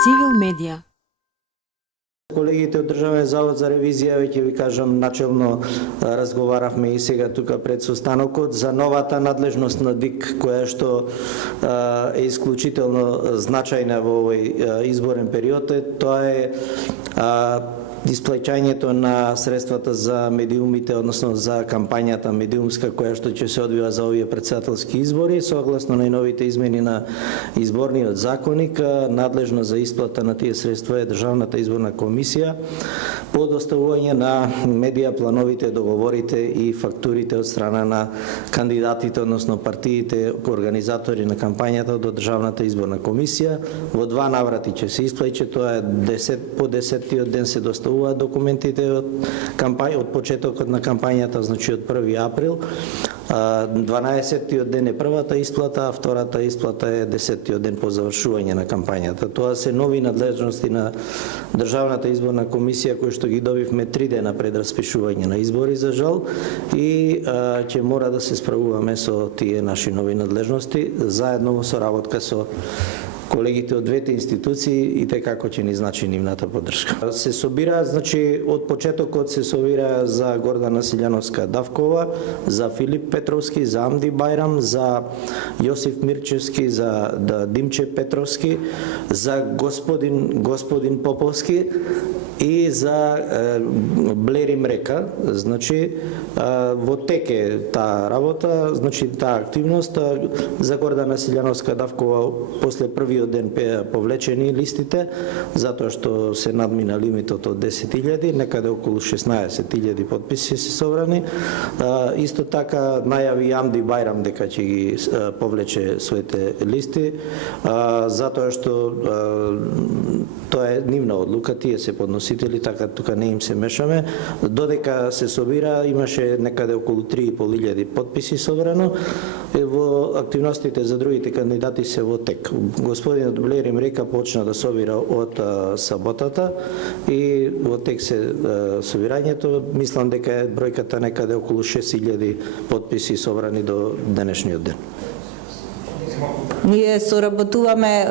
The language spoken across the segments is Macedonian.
Цивил медија. Колегите од Државен завод за ревизија, веќе ви кажам, начелно разговаравме и сега тука пред состанокот за новата надлежност на ДИК, која што е исклучително значајна во овој изборен период. Тоа е исплаќањето на средствата за медиумите, односно за кампањата медиумска која што ќе се одвива за овие претседателски избори, согласно најновите измени на изборниот законник. Надлежно за исплата на тие средства е Државната изборна комисија по доставување на медија плановите, договорите и фактурите од страна на кандидатите, односно партиите, организатори на кампањата до Државната изборна комисија. Во два наврати ќе се исплаќа, тоа е по 10-тиот ден се доставуваат документите од почетокот на кампањата, значи од 1 април. 12-тиот ден е првата исплата, а втората исплата е 10-тиот ден по завршување на кампањата. Тоа се нови надлежности на Државната изборна комисија кои што ги добивме 3 дена пред распишување на избори, за жал, и ќе мора да се справуваме со тие наши нови надлежности заедно во соработка со колегите од двете институции и како ќе ни значи нивната поддршка. Се собира, значи од почетокот се собира за Гордана Силјановска Давкова, за Филип Петровски, за Амди Бајрам, за Јосиф Мирчевски, за Димче Петровски, за господин Поповски и за Блери Мрека. Значи во тек е таа работа, значи таа активност. За Гордана Силјановска Давкова после првиот ден повлечени листите, затоа што се надмина лимитот од 10.000, некаде околу 16.000 подписи се собрани. Исто така најави Амди Бајрам дека ќе ги повлече своите листи, затоа што тоа е нивна одлука, тие се подносители, така тука не им се мешаме. Додека се собира, имаше некаде околу 3.500 подписи собрано. Во активностите за другите кандидати се во тек. Господинот Блери Мрека почна да собира од саботата и во тек се собирањето. Мислам дека е бројката некаде околу 6.000 подписи собрани до денешниот ден. Ние соработуваме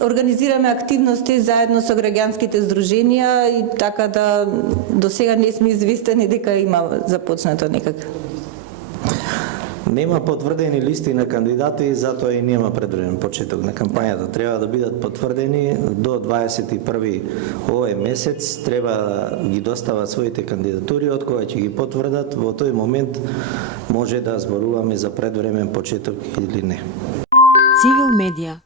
организираме активности заедно со граѓанските здруженија и така да до сега не сме известени дека има започнато некако. Нема потврдени листи на кандидати, затоа и нема предвиден почеток на кампањата. Треба да бидат потврдени до 21 овој месец, треба да ги достават своите кандидатури, од кога ќе ги потврдат, во тој момент може да зборуваме за предвремен почеток или не. Цивил медија.